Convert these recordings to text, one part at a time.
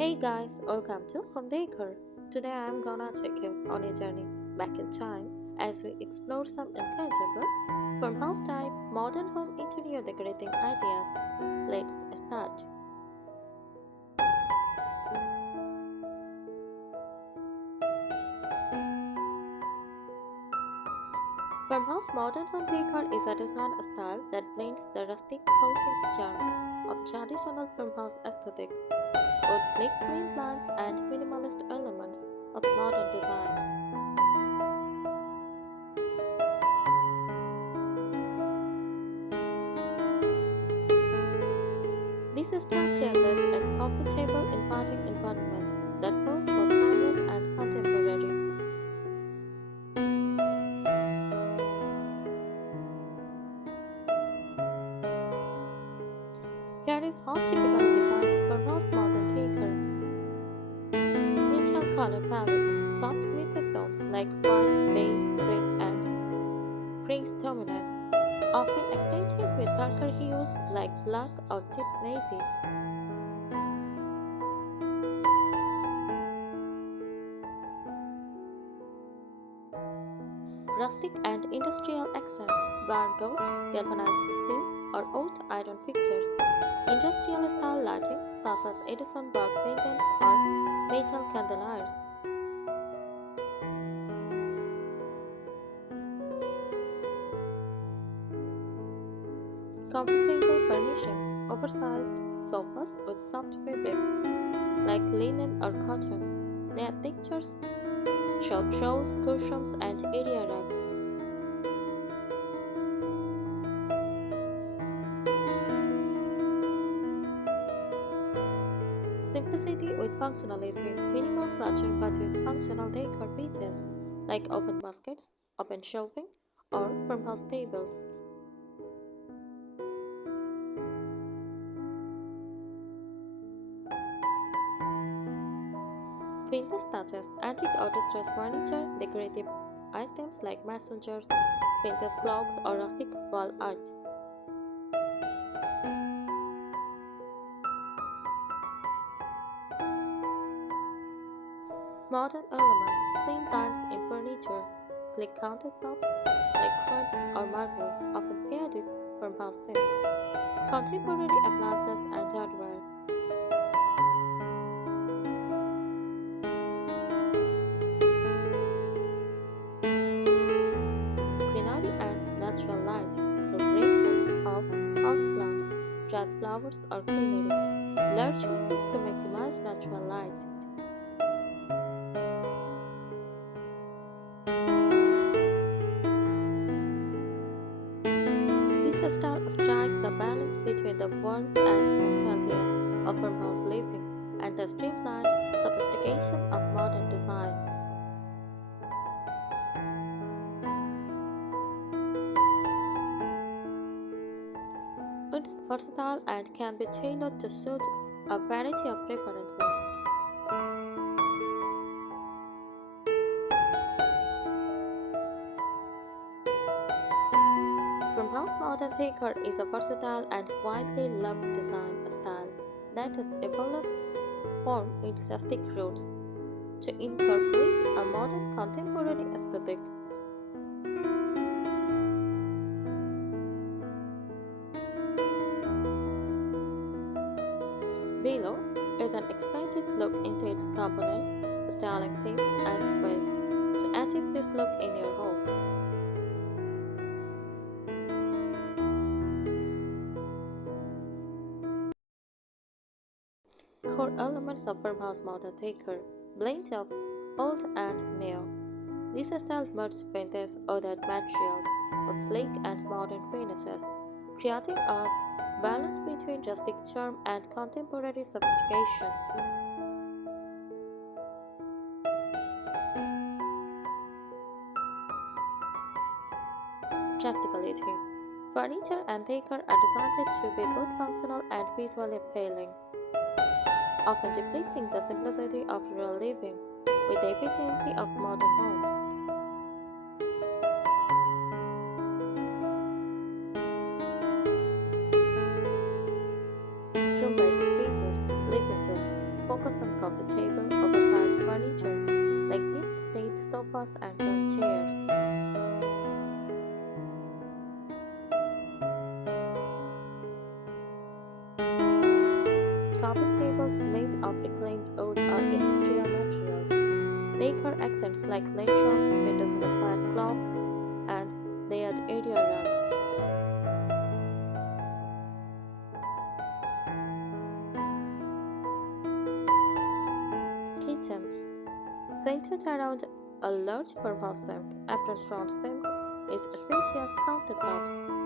Hey guys, welcome to Home Decor. Today I am gonna take you on a journey back in time as we explore some incredible farmhouse type modern home interior decorating ideas. Let's start. Farmhouse modern home decor is a design style that blends the rustic cozy charm of traditional farmhouse aesthetic with sleek clean lines and minimalist elements of modern design. This style creates a comfortable, inviting environment that feels both timeless and contemporary. Here is how typically defined farmhouse modern decor. Neutral color palette, soft muted tones like white, beige, cream, and grays dominate, often accented with darker hues like black or deep navy. Rustic and industrial accents, barn doors, galvanized steel, or old iron fixtures. Industrial style lighting, such as Edison bulb pendants or metal candelabras. Comfortable furnishings, oversized sofas with soft fabrics like linen or cotton. Layered textures, short throws, cushions, and area rugs. Simplicity with functionality, minimal clutter but with functional decor pieces like open baskets, open shelving, or farmhouse tables. Vintage touches, antique or distressed furniture, decorative items like messengers, vintage clocks, or rustic wall art. Modern elements, clean lines in furniture, sleek countertops like quartz or marble, often paired with farmhouse sinks. Contemporary appliances and hardware. Greenery and natural light, incorporation of houseplants, dried flowers or greenery. Large windows to maximize natural light. This style strikes a balance between the warmth and nostalgia of farmhouse living and the streamlined sophistication of modern design. It's versatile and can be tailored to suit a variety of preferences. Farmhouse modern decor is a versatile and widely loved design style that has evolved from its rustic roots to incorporate a modern contemporary aesthetic. Below is an expanded look into its components, styling themes, and ways to achieve this look in your home. Core elements of farmhouse modern decor, blend of old and new. This style merges vintage ordered materials with sleek and modern finishes, creating a balance between rustic charm and contemporary sophistication. Practicality. Furniture and decor are designed to be both functional and visually appealing, often reflecting the simplicity of rural living with the efficiency of modern homes. Room bedroom features living room, focus on comfortable, oversized furniture like deep state sofas and firm chairs. Coffee tables made of reclaimed wood or industrial materials. Decor accents like lanterns, windows-inspired clocks, and layered area rugs. Kitchen centered around a large farmhouse sink. Apron front sink is spacious countertops.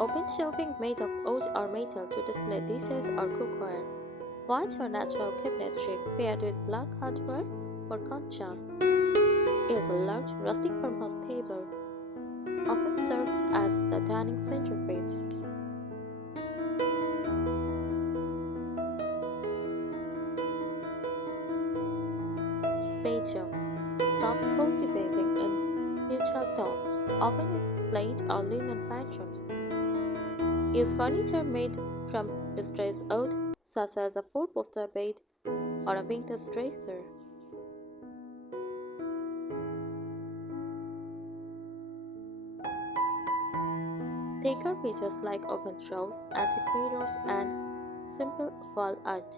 Open shelving made of wood or metal to display dishes or cookware. White or natural cabinetry paired with black hardware for contrast. Is a large rustic farmhouse table, often served as the dining centerpiece. Bedroom soft cozy bedding in neutral tones, often with plaid or linen patterns. Use furniture made from distressed wood, such as a four-poster bed or a vintage dresser. Decor pieces like oven throws, antique mirrors, and simple wall art.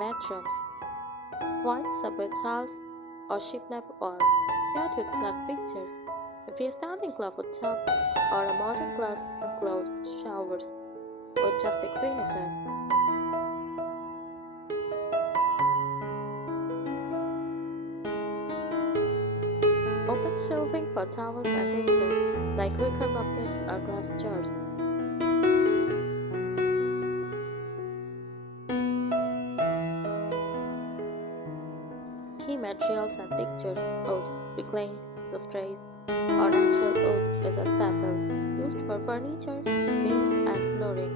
Bedrooms white subway tiles or shiplap walls, paired with black pictures. A freestanding covered tub or a modern glass enclosed showers with rustic finishes. Open shelving for towels and decor, like wicker baskets or glass jars. Key materials and textures: wood, reclaimed, distressed, or natural wood is a staple, used for furniture, beams, and flooring.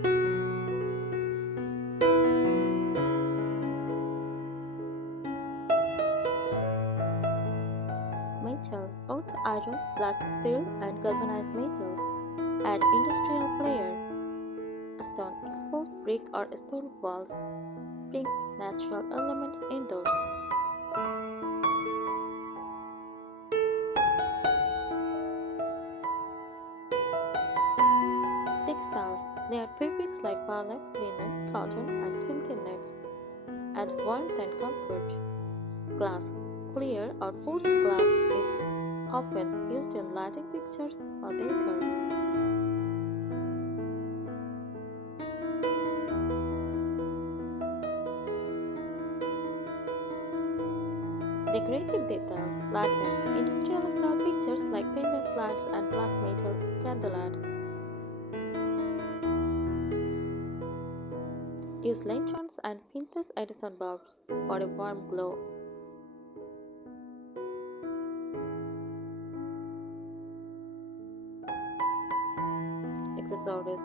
Metal, wood, iron, black steel, and galvanized metals add industrial flair. Stone, exposed brick or stone walls bring natural elements indoors. Textiles, layered fabrics like ballet, linen, cotton, and silken nets add warmth and comfort. Glass, clear or forced glass is often used in lighting fixtures or decor. Decorative details, lighting, industrial style fixtures like pendant lights and black metal candeliers. Use lanterns and vintage Edison bulbs for a warm glow. Accessories: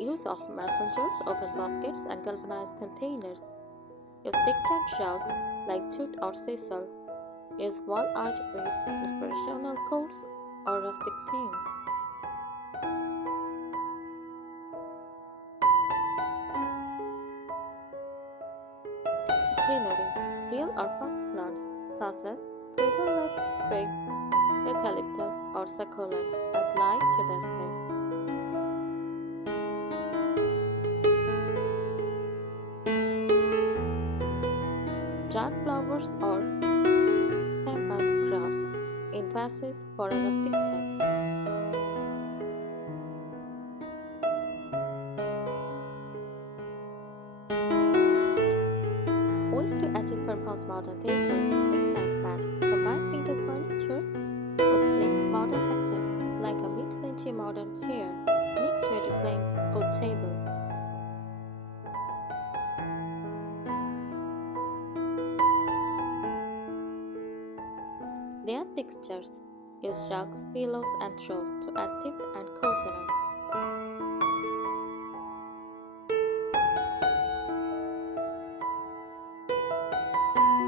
use of messengers, oven baskets, and galvanized containers. Use textured rugs like jute or sisal. Use wall art with inspirational codes or rustic themes. Greenery, real or fox plants such as fiddle leaf, figs, eucalyptus, or succulents add life to the space. Dried flowers or pampas grass in vases for a rustic touch. Ways to achieve farmhouse modern decor: mix and match. Combine vintage furniture with sleek modern accents like a mid-century modern chair next to a reclaimed wood table. Layer textures. Use rugs, pillows, and throws to add depth and coziness.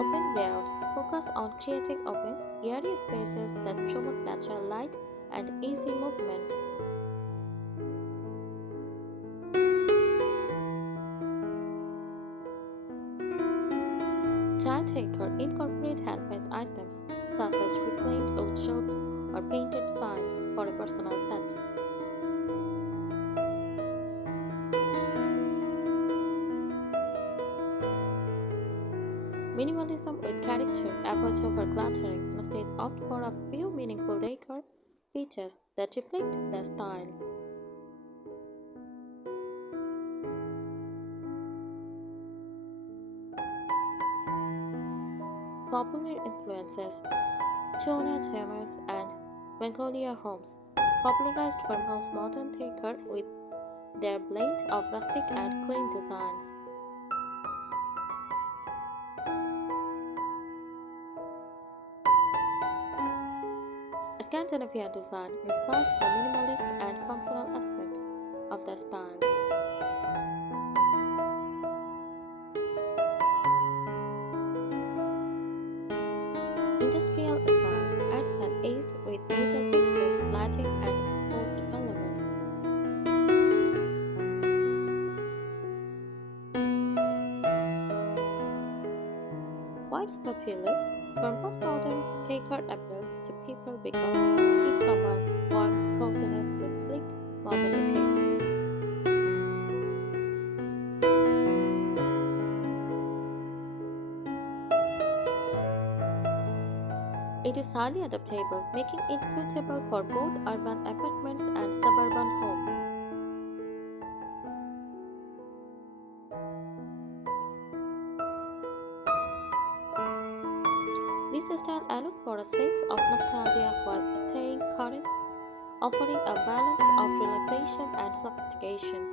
Open Modern layouts focus on creating open, airy spaces that promote natural light and easy movement. Tile decor incorporate handmade items such as reclaimed wood shelves or painted sign for a personal touch. Minimalism with character avoids overcluttering, instead opt for a few meaningful decor features that reflect their style. Popular influences Chona Chambers and Magnolia Homes popularized farmhouse modern decor with their blend of rustic and clean designs. Scandinavian design inspires the minimalist and functional aspects of the style. Industrial style adds an edge with metal fixtures, lighting, and exposed elements. Why it's popular? Farmhouse modern decor appeals to people because it combines warmth, coziness with sleek modernity. It is highly adaptable, making it suitable for both urban apartments and suburban homes. This style allows for a sense of nostalgia while staying current, offering a balance of relaxation and sophistication.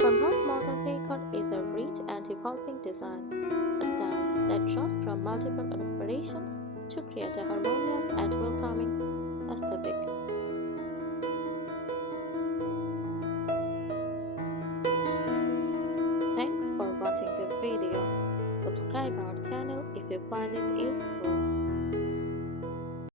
Farmhouse modern decor is a rich and evolving design, a style that draws from multiple inspirations to create a harmonious and welcoming aesthetic. Thanks for watching this video. Subscribe our channel if you find it useful.